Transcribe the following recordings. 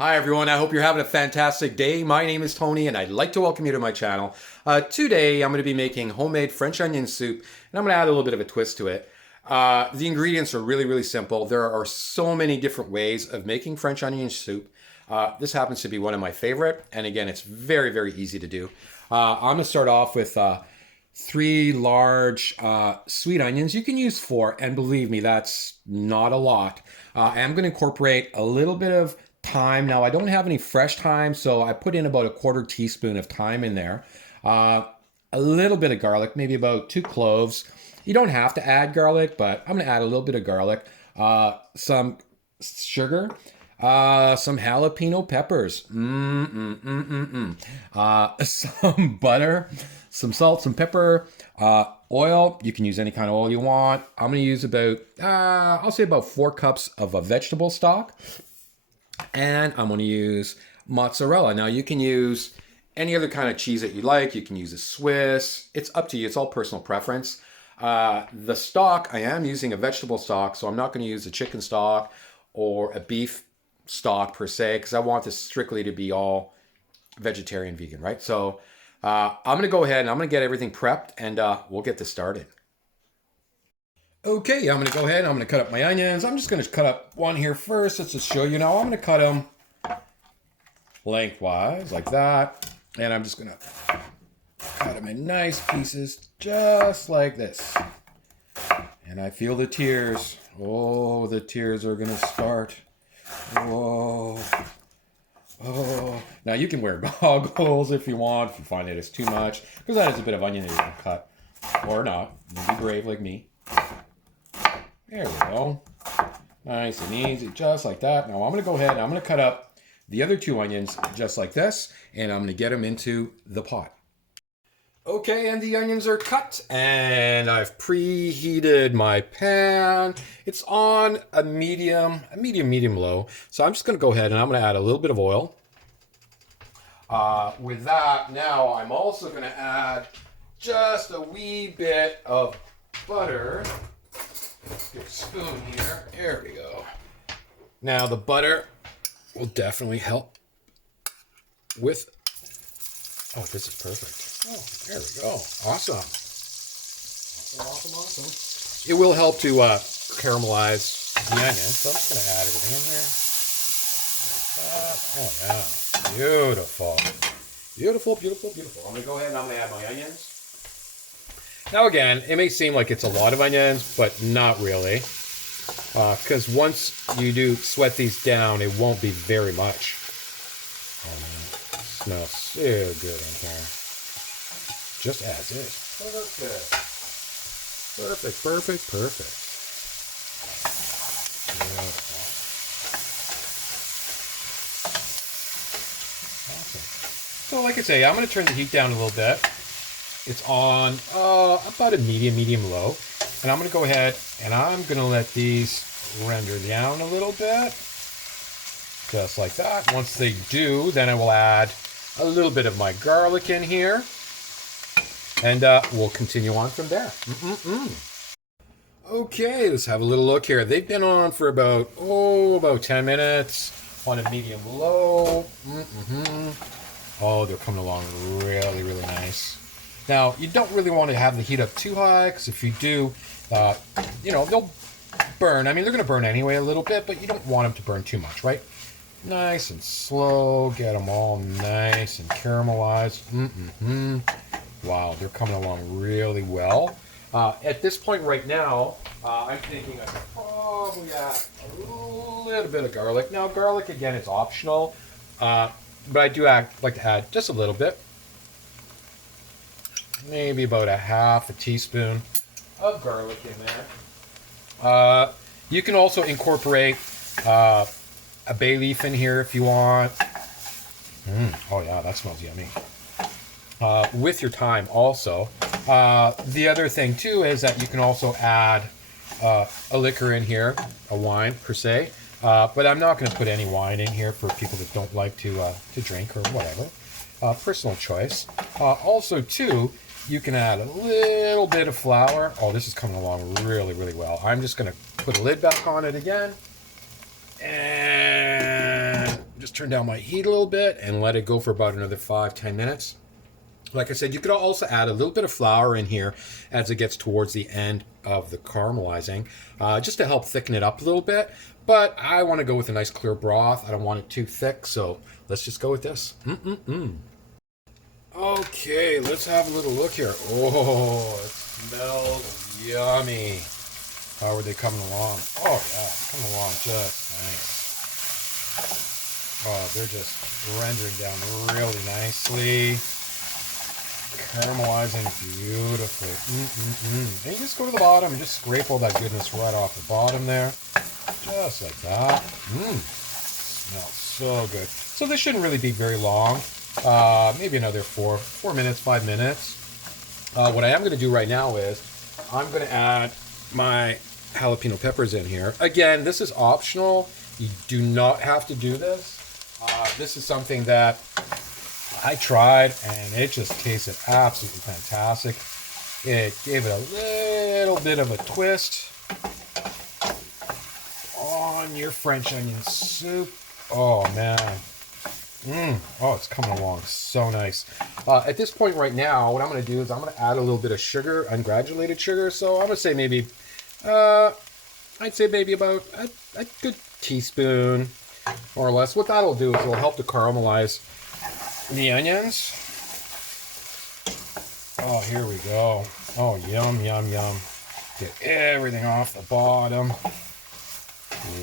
Hi everyone, I hope you're having a fantastic day. My name is Tony and I'd like to welcome you to my channel. Today I'm going to be making homemade French onion soup and I'm going to add a little bit of a twist to it. The ingredients are really simple. There are so many different ways of making French onion soup. This happens to be one of my favorite, and again it's very easy to do. I'm going to start off with three large sweet onions. You can use four, and believe me, that's not a lot. I'm going to incorporate a little bit of thyme. Now, I don't have any fresh thyme, so I put in about a quarter teaspoon of thyme in there. A little bit of garlic, maybe about 2 cloves. You don't have to add garlic, but I'm going to add a little bit of garlic. Some sugar. Some jalapeno peppers. Some butter, some salt, some pepper, oil. You can use any kind of oil you want. I'm going to use about, I'll say about 4 cups of a vegetable stock. And I'm going to use mozzarella. Now you can use any other kind of cheese that you like. You can use a Swiss. It's up to you. It's all personal preference. The stock, I am using a vegetable stock, so I'm not going to use a chicken stock or a beef stock per se, because I want this strictly to be all vegetarian vegan, right? So I'm going to go ahead and I'm going to get everything prepped and we'll get this started. Okay, I'm going to go ahead and I'm going to cut up my onions. I'm just going to cut up one here first. Let's just show you now. I'm going to cut them lengthwise like that. And I'm just going to cut them in nice pieces just like this. And I feel the tears. Oh, the tears are going to start. Whoa. Oh. Now you can wear goggles if you want, if you find it is too much, because that is a bit of onion that you're going to cut. Or not. You can be brave like me. There we go. Nice and easy, just like that. Now I'm going to go ahead and I'm going to cut up the other 2 onions just like this, and I'm going to get them into the pot. Okay, and the onions are cut, and I've preheated my pan. It's on a medium low. So I'm just going to go ahead and I'm going to add a little bit of oil. With that, now I'm also going to add just a wee bit of butter. Get a spoon here. There we go. Now the butter will definitely help with. Oh, this is perfect. Oh, there we go. Awesome. Awesome. It will help to caramelize the onion. So I'm just going to add everything in here. Like that. Oh yeah. Beautiful. Beautiful. I'm going to go ahead and I'm going to add my onions. Now again, it may seem like it's a lot of onions, but not really. Because once you do sweat these down, it won't be very much. Oh man, it smells so good in here. Just as is. Perfect. Beautiful. Awesome. So like I say, I'm going to turn the heat down a little bit. It's on about a medium low. And I'm going to go ahead and I'm going to let these render down a little bit. Just like that. Once they do, then I will add a little bit of my garlic in here. And we'll continue on from there. Okay, let's have a little look here. They've been on for about 10 minutes on a medium low. Oh, they're coming along really nice. Now, you don't really want to have the heat up too high, because if you do, they'll burn. I mean, they're going to burn anyway a little bit, but you don't want them to burn too much, right? Nice and slow. Get them all nice and caramelized. Wow, they're coming along really well. At this point right now, I'm thinking I could probably add a little bit of garlic. Now, garlic, again, is optional, but I do like to add just a little bit. Maybe about a half a teaspoon of garlic in there. You can also incorporate a bay leaf in here if you want. Oh yeah, that smells yummy. With your thyme also. The other thing too is that you can also add a liquor in here, a wine per se. But I'm not going to put any wine in here for people that don't like to drink or whatever. Personal choice. Also too, you can add a little bit of flour. Oh, this is coming along really well. I'm just going to put a lid back on it again. And just turn down my heat a little bit and let it go for about another 5-10 minutes. Like I said, you could also add a little bit of flour in here as it gets towards the end of the caramelizing, just to help thicken it up a little bit. But I want to go with a nice clear broth. I don't want it too thick, so let's just go with this. Okay, let's have a little look here. Oh, it smells yummy. How are they coming along? Oh yeah, coming along just nice. Oh, they're just rendering down really nicely. Caramelizing beautifully. And you just go to the bottom and just scrape all that goodness right off the bottom there. Just like that. Smells so good. So this shouldn't really be very long. Maybe another 4 minutes, 5 minutes. What I am going to do right now is I'm going to add my jalapeno peppers in here. Again, this is optional. You do not have to do this. This is something that I tried and it just tasted absolutely fantastic. It gave it a little bit of a twist on your French onion soup. Oh man. Oh, it's coming along so nice. At this point right now, what I'm going to do is I'm going to add a little bit of sugar, ungranulated sugar. So I'm going to say maybe, I'd say maybe about a good teaspoon, more or less. What that'll do is it'll help to caramelize the onions. Oh, here we go. Oh, yum, yum, yum. Get everything off the bottom.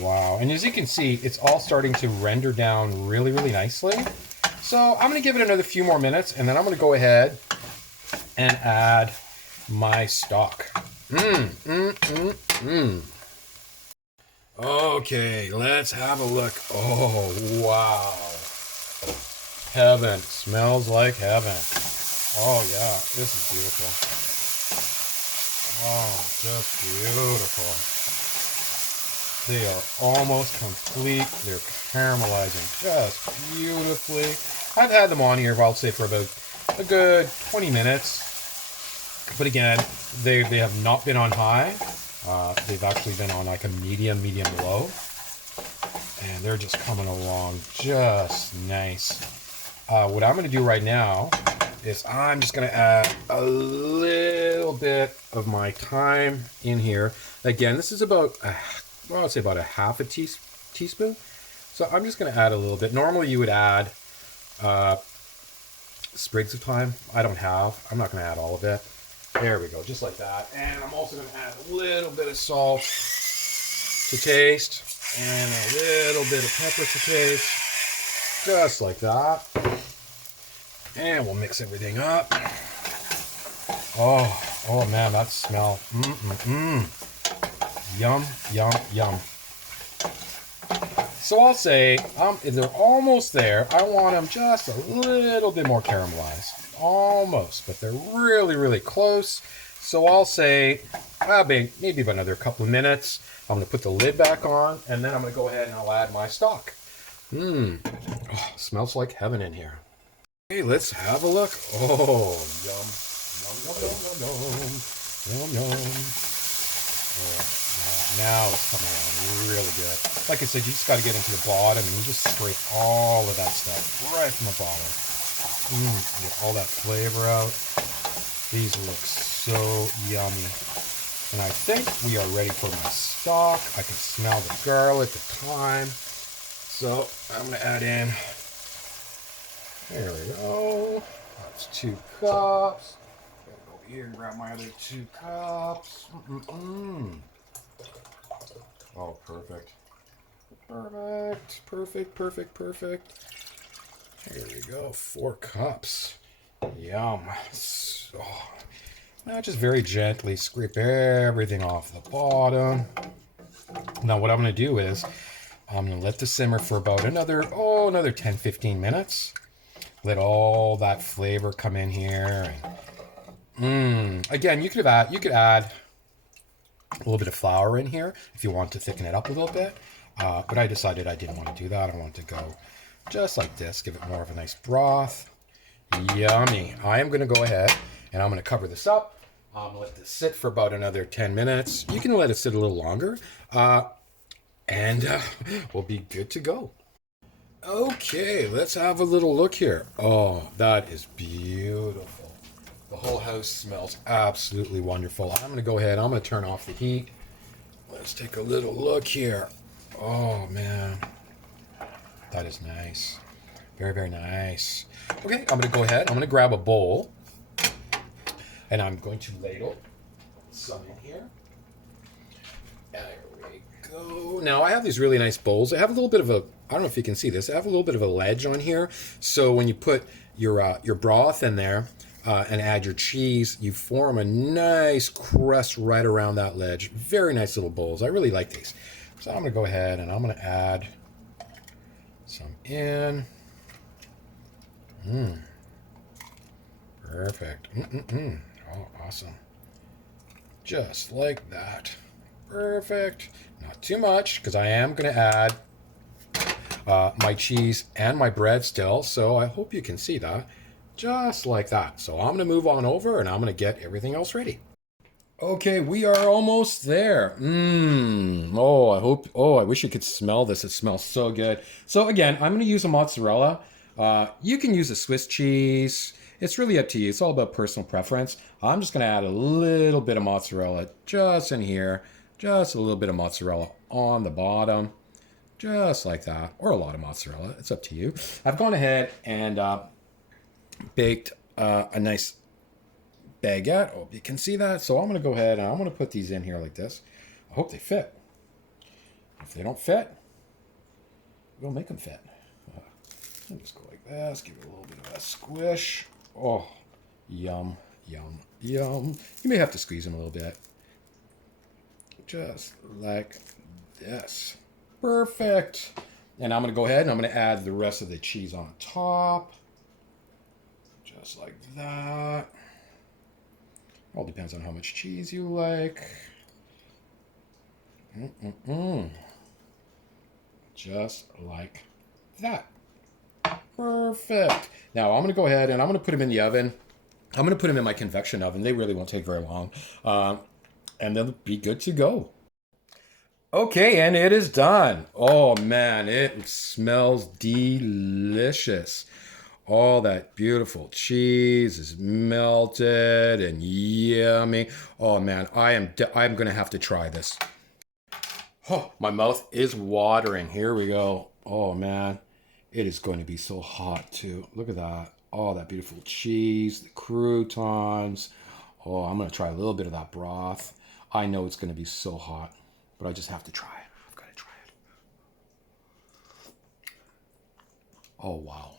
Wow. And as you can see, it's all starting to render down really, really nicely. So I'm going to give it another few more minutes, and then I'm going to go ahead and add my stock. Okay, let's have a look. Oh, wow. Heaven. Smells like heaven. Oh, yeah. This is beautiful. Oh, just beautiful. They are almost complete. They're caramelizing just beautifully. I've had them on here, I'll say, for about a good 20 minutes. But again, they have not been on high. They've actually been on like a medium low. And they're just coming along just nice. What I'm going to do right now is I'm just going to add a little bit of my thyme in here. Again, this is about, well, I'd say about a half a teaspoon. So I'm just going to add a little bit. Normally you would add sprigs of thyme. I don't have. I'm not going to add all of it. There we go, just like that. And I'm also going to add a little bit of salt to taste and a little bit of pepper to taste. Just like that. And we'll mix everything up. Oh man, that smell. Yum, yum, yum. So I'll say, they're almost there. I want them just a little bit more caramelized. Almost, but they're really, really close. So I'll say, maybe about another couple of minutes. I'm going to put the lid back on, and then I'm going to go ahead and I'll add my stock. Oh, smells like heaven in here. Okay, let's have a look. Oh, yum. Yum, yum, yum, yum, yum. Yum, yum. Oh, now it's coming along really good. Like I said, you just got to get into the bottom and you just scrape all of that stuff right from the bottom. Get all that flavor out. These look so yummy. And I think we are ready for my stock. I can smell the garlic, the thyme. So I'm going to add in, there we go. That's 2 cups. Gotta go over here and grab my other 2 cups. Oh, perfect. Perfect. Here we go, 4 cups. Yum. So, now just very gently scrape everything off the bottom. Now what I'm going to do is I'm going to let this simmer for about another 10-15 minutes. Let all that flavor come in here. And, again, you could add a little bit of flour in here if you want to thicken it up a little bit. But I decided I didn't want to do that. I want to go just like this, give it more of a nice broth. Yummy. I am going to go ahead and I'm going to cover this up. I'm going to let this sit for about another 10 minutes. You can let it sit a little longer. And we'll be good to go. Okay, let's have a little look here. Oh, that is beautiful. The whole house smells absolutely wonderful. I'm going to go ahead. I'm going to turn off the heat. Let's take a little look here. Oh, man. That is nice. Very, very nice. Okay, I'm going to go ahead. I'm going to grab a bowl. And I'm going to ladle some in here. There we go. Now, I have these really nice bowls. I have a little bit of a, I don't know if you can see this, I have a little bit of a ledge on here. So when you put your broth in there and add your cheese, you form a nice crust right around that ledge. Very nice little bowls. I really like these. So I'm going to go ahead and I'm going to add some in. Perfect. Oh, awesome. Just like that. Perfect. Not too much, because I am going to add my cheese and my bread still, so I hope you can see that. Just like that. So I'm going to move on over, and I'm going to get everything else ready. Okay, we are almost there. I wish you could smell this. It smells so good. So again, I'm going to use a mozzarella. You can use a Swiss cheese. It's really up to you. It's all about personal preference. I'm just going to add a little bit of mozzarella just in here. Just a little bit of mozzarella on the bottom. Just like that. Or a lot of mozzarella. It's up to you. I've gone ahead and baked a nice baguette. Oh, you can see that. So I'm going to go ahead and I'm going to put these in here like this. I hope they fit. If they don't fit, we'll make them fit. I'll just go like this. Give it a little bit of a squish. Oh, yum, yum, yum. You may have to squeeze them a little bit. Just like this. Perfect. And I'm going to go ahead and I'm going to add the rest of the cheese on top. Just like that. All depends on how much cheese you like. Just like that. Perfect. Now I'm going to go ahead and I'm going to put them in the oven. I'm going to put them in my convection oven. They really won't take very long. And they'll be good to go. Okay, and it is done. Oh man, it smells delicious. All that beautiful cheese is melted and yummy. Oh man, I'm going to have to try this. Oh, my mouth is watering. Here we go. Oh man. It is going to be so hot too. Look at that. Oh, that beautiful cheese, the croutons. Oh, I'm going to try a little bit of that broth. I know it's going to be so hot, but I just have to try it. I've got to try it. Oh, wow.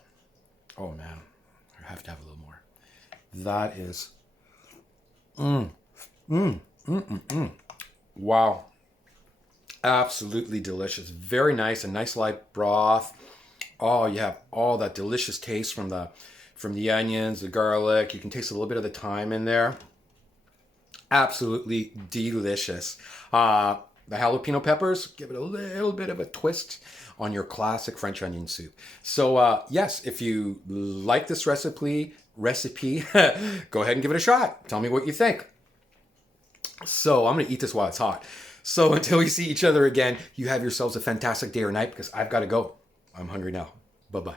Oh, man. I have to have a little more. That is... Wow. Absolutely delicious. Very nice. A nice light broth. Oh, you have all that delicious taste from the onions, the garlic. You can taste a little bit of the thyme in there. Absolutely delicious. The jalapeno peppers, give it a little bit of a twist on your classic French onion soup. So yes, if you like this recipe, go ahead and give it a shot. Tell me what you think. So I'm going to eat this while it's hot. So until we see each other again, you have yourselves a fantastic day or night because I've got to go. I'm hungry now. Bye-bye.